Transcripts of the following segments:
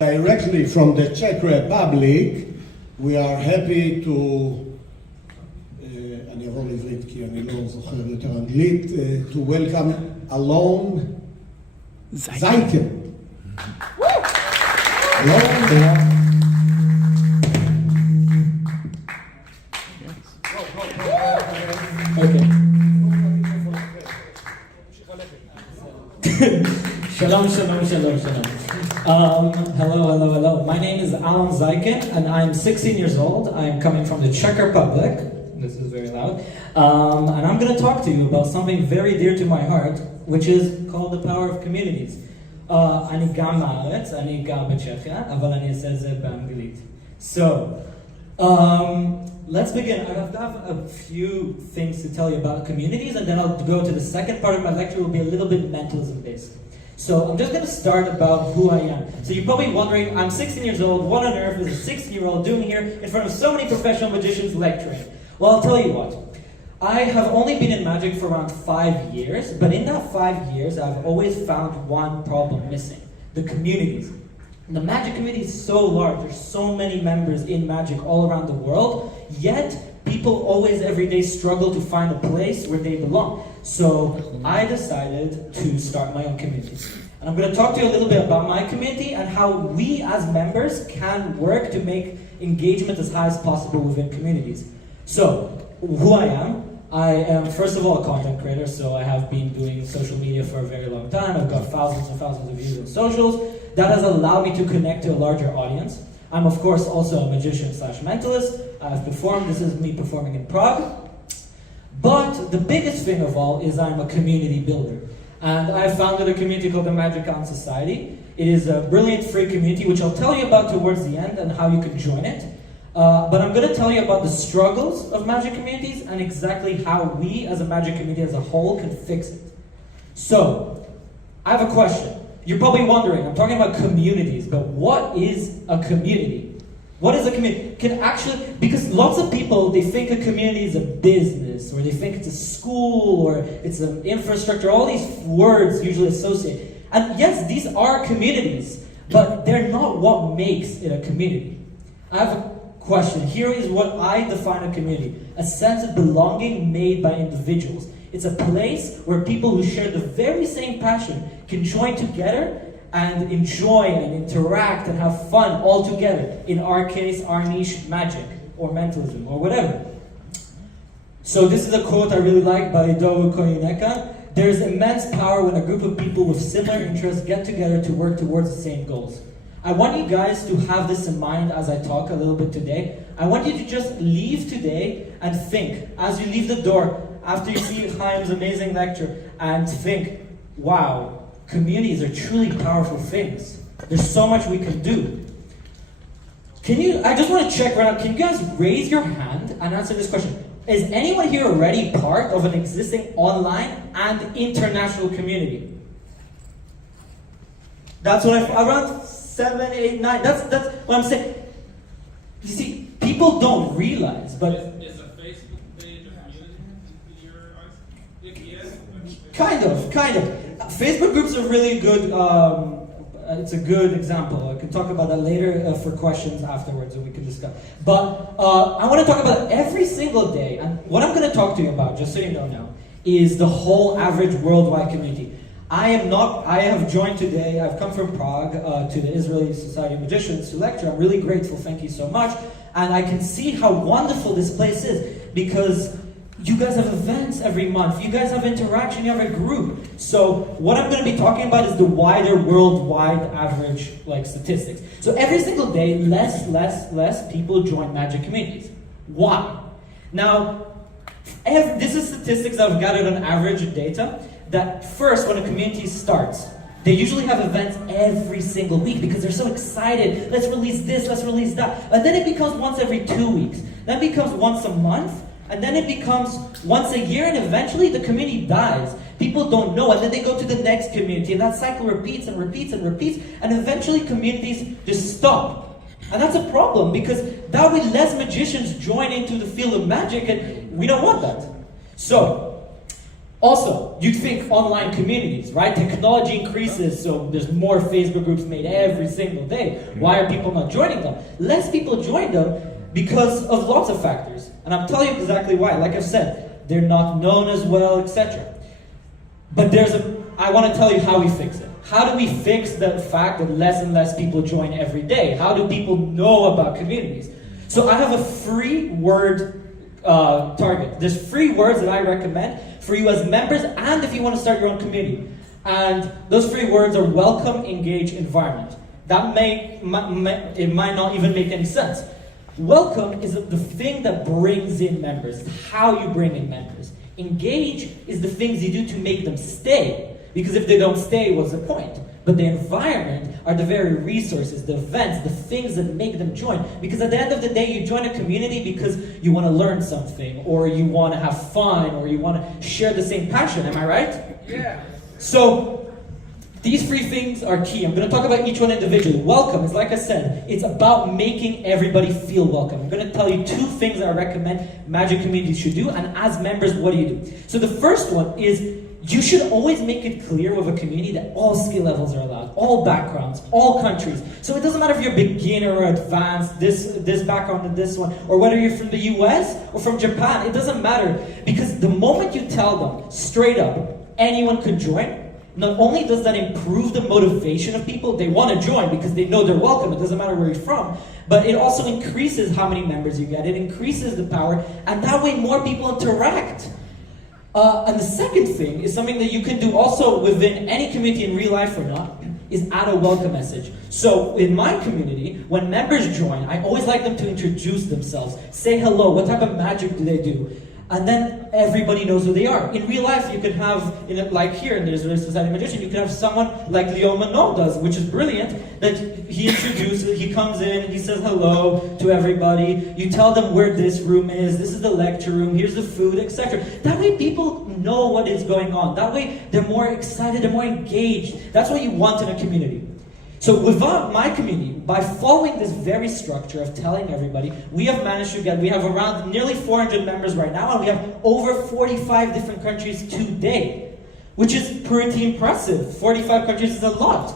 Directly from the Czech Republic, we are happy to, אני אעבור לעברית כי אני לא זוכר יותר אנגלית, to welcome Alon Zaikin. Shalom, shalom, shalom, shalom. Hello. My name is Alon Zaikin, and I'm 16 years old. I'm coming from the Czech Republic. This is very loud. And I'm going to talk to you about something very dear to my heart, which is called the power of communities. אני גם מהארץ, אני גר בצ'כיה, אבל אני אעשה את זה באנגלית. So, let's begin. I have a few things to tell you about communities, and then I'll go to the second part of my lecture, will be a little bit mentalism based. So I'm just going to start about who I am. So you're probably wondering, I'm 16 years old, what on earth is a 16-year-old doing here in front of so many professional magicians lecturing? Well, I'll tell you what. I have only been in magic for around 5 years, but in that 5 years, I've always found one problem missing: the communities. The magic community is so large, there's so many members in magic all around the world, yet people always every day struggle to find a place where they belong. So I decided to start my own community. And I'm going to talk to you a little bit about my community and how we as members can work to make engagement as high as possible within communities. So, who I am first of all a content creator, so I have been doing social media for a very long time. I've got thousands and thousands of views on socials. That has allowed me to connect to a larger audience. I'm of course also a magician / mentalist. I've performed, this is me performing in Prague. But the biggest thing of all is I'm a community builder. And I founded a community called the Magic Count Society. It is a brilliant free community, which I'll tell you about towards the end and how you can join it. But I'm going to tell you about the struggles of magic communities and exactly how we as a magic community as a whole can fix it. So, I have a question. You're probably wondering, I'm talking about communities, but what is a community? What is a community? Because lots of people, they think a community is a business, or they think it's a school, or it's an infrastructure, all these words usually associated. And yes, these are communities, but they're not what makes it a community. I have a question. Here is what I define a community: a sense of belonging made by individuals. It's a place where people who share the very same passion can join together and enjoy and interact and have fun all together. In our case, our niche, magic or mentalism or whatever. So this is a quote I really like by Doru Koyuneka. There's immense power when a group of people with similar interests get together to work towards the same goals. I want you guys to have this in mind as I talk a little bit today. I want you to just leave today and think, as you leave the door, after you see Chaim's amazing lecture, and think, wow, communities are truly powerful things. There's so much we can do. I just want to check right now, can you guys raise your hand and answer this question? Is anyone here already part of an existing online and international community? That's what around 7, 8, 9, that's what I'm saying. You see, people don't realize, but is a Facebook page a community in your eyes? If yes, kind of. Facebook groups are really good. It's a good example. I can talk about that later for questions afterwards, and we can discuss. But I want to talk about every single day, and what I'm going to talk to you about, just so you know now, is the whole average worldwide community. I have joined today, I've come from Prague to the Israeli Society of Magicians to lecture. I'm really grateful, thank you so much. And I can see how wonderful this place is, because you guys have events every month, you guys have interaction, you have a group. So what I'm going to be talking about is the wider worldwide average statistics. So every single day, less people join magic communities. Why? Now, this is statistics I've gathered on average data. That first, when a community starts, they usually have events every single week because they're so excited. Let's release this, let's release that. And then it becomes once every 2 weeks. Then it becomes once a month. And then it becomes once a year, and eventually the community dies. People don't know, and then they go to the next community, and that cycle repeats and repeats and repeats, and eventually communities just stop. And that's a problem, because that way less magicians join into the field of magic, and we don't want that. So, Also, you'd think online communities, right? Technology increases, so there's more Facebook groups made every single day. Why are people not joining them? Less people join them because of lots of factors. And I'll tell you exactly why. Like I've said, they're not known as well, etc. But I want to tell you how we fix it. How do we fix the fact that less and less people join every day? How do people know about communities? So I have a free word target. There's free words that I recommend for you as members and if you want to start your own community. And those free words are welcome, engage, environment. That it might not even make any sense. Welcome is the thing that brings in members. It's how you bring in members. Engage is the things you do to make them stay. Because if they don't stay, what's the point? But the environment are the very resources, the events, the things that make them join. Because at the end of the day, you join a community because you want to learn something, or you want to have fun, or you want to share the same passion. Am I right? Yeah. So, these three things are key. I'm going to talk about each one individually. Welcome is, like I said, it's about making everybody feel welcome. I'm going to tell you 2 things that I recommend Magic communities should do, and as members, what do you do? So the first one is, you should always make it clear with a community that all skill levels are allowed, all backgrounds, all countries. So it doesn't matter if you're beginner or advanced, this background and this one, or whether you're from the US or from Japan, it doesn't matter. Because the moment you tell them straight up, anyone could join, not only does that improve the motivation of people, they want to join because they know they're welcome, it doesn't matter where you're from, but it also increases how many members you get, it increases the power, and that way more people interact. And the second thing is something that you can do also within any community in real life or not, is add a welcome message. So in my community, when members join, I always like them to introduce themselves, say hello, what type of magic do they do? And then everybody knows who they are. In real life, you could have, like here in the Israeli Society Magician, you could have someone like Leo Manon does, which is brilliant, that he introduces, he comes in, he says hello to everybody, you tell them where this room is, this is the lecture room, here's the food, etc. That way people know what is going on. That way they're more excited, they're more engaged. That's what you want in a community. So within my community, by following this very structure of telling everybody, we have managed to we have around nearly 400 members right now, and we have over 45 different countries today, which is pretty impressive. 45 countries is a lot.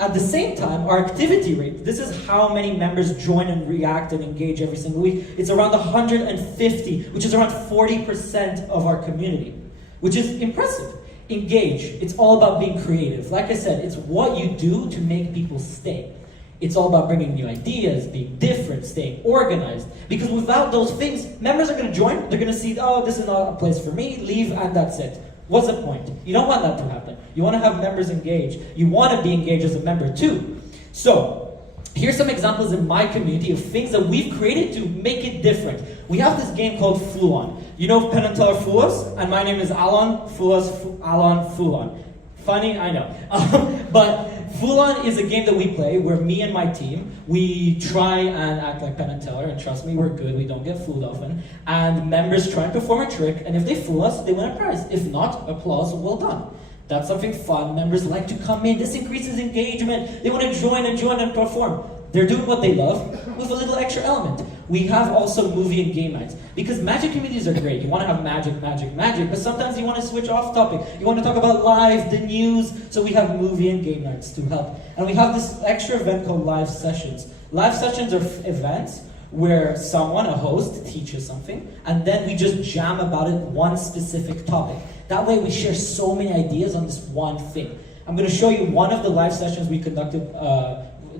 At the same time, our activity rate, this is how many members join and react and engage every single week, it's around 150, which is around 40% of our community, which is impressive. Engage. It's all about being creative. Like I said, it's what you do to make people stay. It's all about bringing new ideas, being different, staying organized. Because without those things, members are going to join, they're going to see, oh, this is not a place for me, leave, and that's it. What's the point? You don't want that to happen. You want to have members engaged. You want to be engaged as a member too. So, here's some examples in my community of things that we've created to make it different. We have this game called Fulon. You know Penn and Teller Fulas? And my name is Alon, Alon, Fulon. Funny, I know. But Fulon is a game that we play where me and my team, we try and act like Penn and Teller, and trust me, we're good, we don't get fooled often. And members try and perform a trick, and if they fool us, they win a prize. If not, applause, well done. That's something fun. Members like to come in. This increases engagement. They want to join and perform. They're doing what they love with a little extra element. We have also movie and game nights. Because magic communities are great. You want to have magic, but sometimes you want to switch off topic. You want to talk about live, the news, so we have movie and game nights to help. And we have this extra event called live sessions. Live sessions are events where someone, a host, teaches something, and then we just jam about it, one specific topic. That way we share so many ideas on this one thing. I'm going to show you one of the live sessions we conducted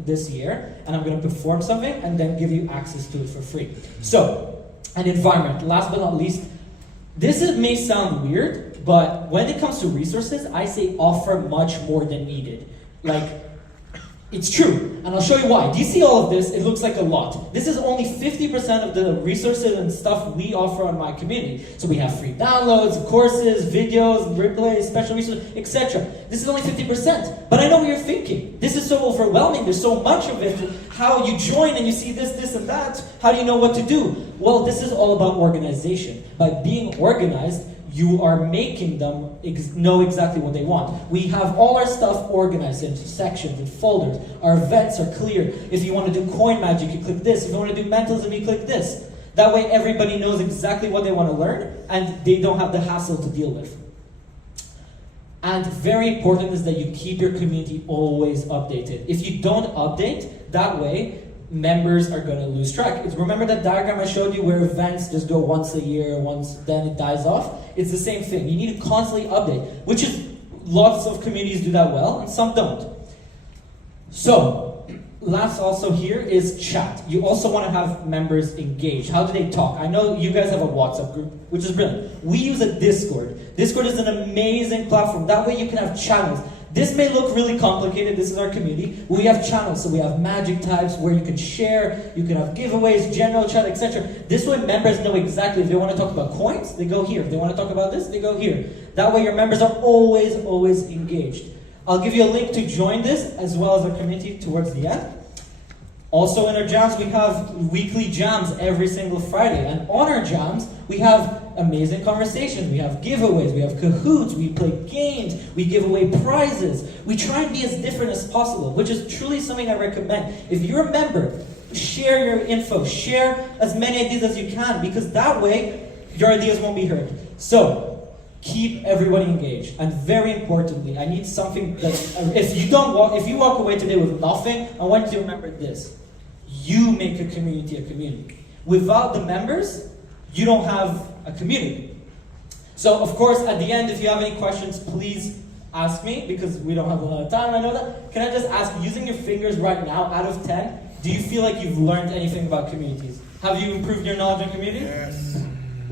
this year, and I'm going to perform something and then give you access to it for free. So, an environment, last but not least. May sound weird, but when it comes to resources, I say offer much more than needed. It's true, and I'll show you why. Do you see all of this? It looks like a lot. This is only 50% of the resources and stuff we offer on my community. So we have free downloads, courses, videos, replays, special resources, etc. This is only 50%. But I know what you're thinking. This is so overwhelming. There's so much of it. How you join and you see this, and that. How do you know what to do? Well, this is all about organization. By being organized, you are making them know exactly what they want. We have all our stuff organized into sections and folders. Our events are clear. If you want to do coin magic, you click this. If you want to do mentalism, you click this. That way everybody knows exactly what they want to learn and they don't have the hassle to deal with. And very important is that you keep your community always updated. If you don't update, that way members are going to lose track. Remember that diagram I showed you where events just go once a year, then it dies off? It's the same thing. You need to constantly update, which is lots of communities do that well and some don't. So, last also here is chat. You also want to have members engaged. How do they talk? I know you guys have a WhatsApp group, which is brilliant. We use a Discord. Discord is an amazing platform. That way you can have channels. This may look really complicated. This is our community. We have channels, so we have magic types where you can share, you can have giveaways, general chat, etc. This way members know exactly if they want to talk about coins, they go here. If they want to talk about this, they go here. That way your members are always, always engaged. I'll give you a link to join this as well as our community towards the end. Also in our jams, we have weekly jams every single Friday. And on our jams, we have amazing conversations. We have giveaways, we have Kahoots, we play games, we give away prizes. We try and be as different as possible, which is truly something I recommend. If you're a member, share your info, share as many ideas as you can, because that way, your ideas won't be heard. So, keep everybody engaged. And very importantly, I need something that, if you walk away today with nothing, I want you to remember this. You make a community a community. Without the members, you don't have a community. So, of course, at the end, if you have any questions, please ask me, because we don't have a lot of time, I know that. Can I just ask, using your fingers right now, out of 10, do you feel like you've learned anything about communities? Have you improved your knowledge on community? Yes.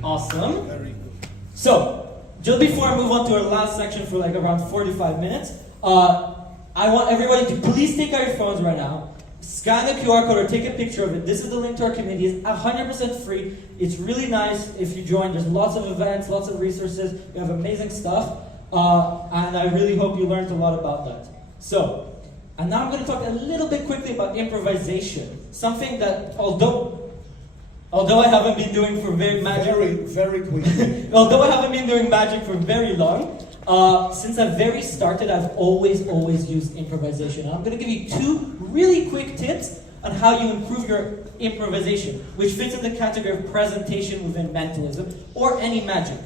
Awesome. Very good. So, just before I move on to our last section for like around 45 minutes, I want everybody to please take out your phones right now, scan the QR code or take a picture of it. This is the link to our community. It's 100% free. It's really nice if you join. There's lots of events, lots of resources. We have amazing stuff. And I really hope you learned a lot about that. So, and now I'm going to talk a little bit quickly about improvisation. Something that, although I haven't been doing for very quickly. Although I haven't been doing magic for very long, since I very started, I've always used improvisation. And I'm going to give you 2 really quick tips on how you improve your improvisation, which fits in the category of presentation within mentalism or any magic.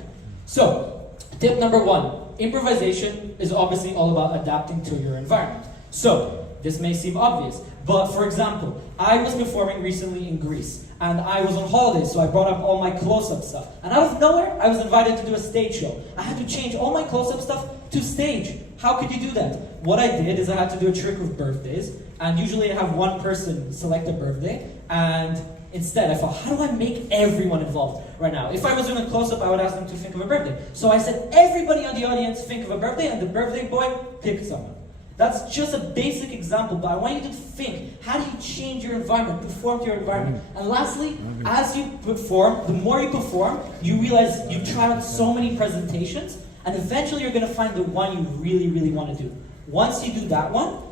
So, tip number 1, improvisation is obviously all about adapting to your environment. So, this may seem obvious, but for example, I was performing recently in Greece, and I was on holiday, so I brought up all my close-up stuff. And out of nowhere, I was invited to do a stage show. I had to change all my close-up stuff to stage. How could you do that? What I did is I had to do a trick with birthdays, and usually I have one person select a birthday, and instead I thought, how do I make everyone involved right now? If I was doing a close-up, I would ask them to think of a birthday. So I said, everybody on the audience think of a birthday, and the birthday boy picked someone. That's just a basic example, but I want you to think, how do you change your environment, perform to your environment? And lastly, as you perform, the more you perform, you realize you've tried out so many presentations, and eventually you're going to find the one you really, really want to do. Once you do that one,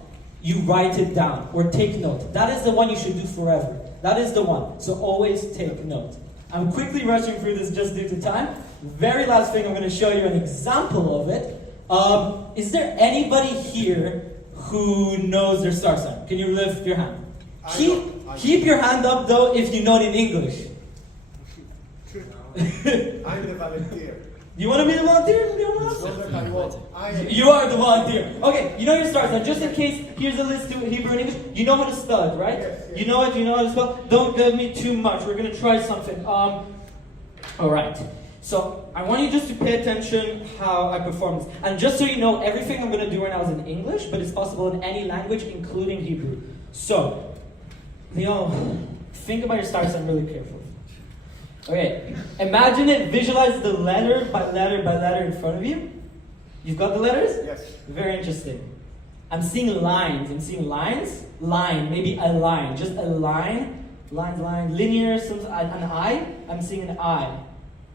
you write it down, or take note. That is the one you should do forever. That is the one, so always take note. I'm quickly rushing through this just due to time. Very last thing, I'm going to show you an example of it. Is there anybody here who knows their star sign? Can you lift your hand? Keep your hand up though if you know it in English. I'm the volunteer. You want to be the volunteer? You are the volunteer. Okay, you know your star sign. Just in case, here's a list to Hebrew and English. You know how to spell it, right? Yes. You know it, you know how to spell it. Don't give me too much. We're going to try something. Alright. So, I want you just to pay attention how I perform this. And just so you know, everything I'm going to do right now is in English, but it's possible in any language, including Hebrew. So, think about your star sign really carefully. Okay, imagine it, visualize the letter by letter by letter in front of you. You've got the letters? Yes. Very interesting. I'm seeing lines. I'm seeing lines. Line, maybe a line. Just a line. Line. Linear, an eye. I'm seeing an eye.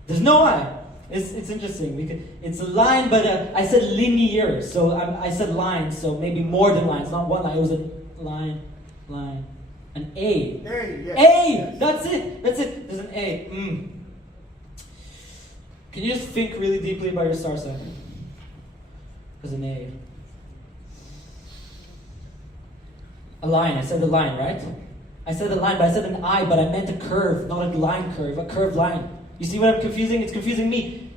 There's no eye. It's interesting. It's a line, but I said linear. So I said line, so maybe more than lines. Not one line. It was a line. An A. Yes. A! That's it. There's an A. Can you just think really deeply about your star sign? There's an A. A line. I said the line, right? I said a line, but I said an I, but I meant a curve, not a line curve, a curved line. You see what I'm confusing? It's confusing me.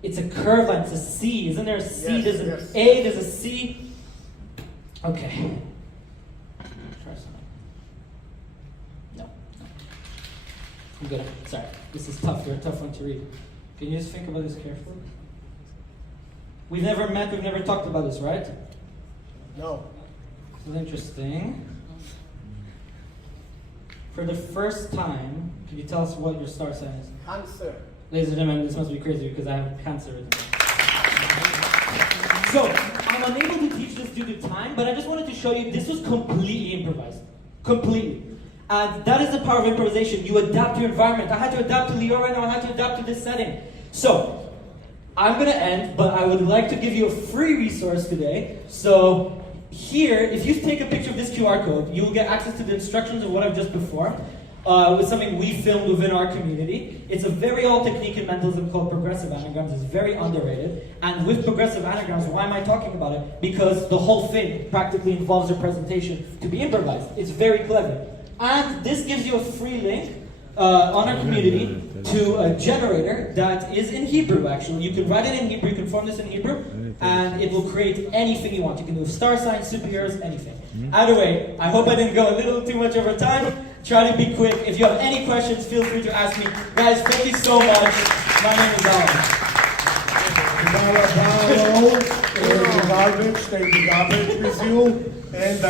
It's a curved line, it's a C. Isn't there a C? Yes, There's an yes. A, there's a C. Okay. Try something. No. I'm good. Sorry. This is tough. You're a tough one to read. Can you just think about this carefully? We've never met, we've never talked about this, right? No. This is interesting. For the first time, can you tell us what your star sign is? Cancer. Ladies and gentlemen, this must be crazy because I have cancer written down. So, I'm unable to teach this due to time, but I just wanted to show you this was completely improvised. Completely. And that is the power of improvisation. You adapt to your environment. I had to adapt to Lior right now. I had to adapt to this setting. So, I'm going to end, but I would like to give you a free resource today. So, here, if you take a picture of this QR code, you will get access to the instructions of what I've just performed. With something we filmed within our community. It's a very old technique in mentalism called progressive anagrams. It's very underrated. And with progressive anagrams, why am I talking about it? Because the whole thing practically involves a presentation to be improvised. It's very clever. And this gives you a free link on our community to a generator that is in Hebrew, actually. You can write it in Hebrew, you can form this in Hebrew, and it will create anything you want. You can do star signs, superheroes, anything. Either way, I hope I didn't go a little too much over time. Try to be quick. If you have any questions, feel free to ask me. Guys, thank you so much. My name is Alon. Tomorrow, the garbage, take the garbage with you, and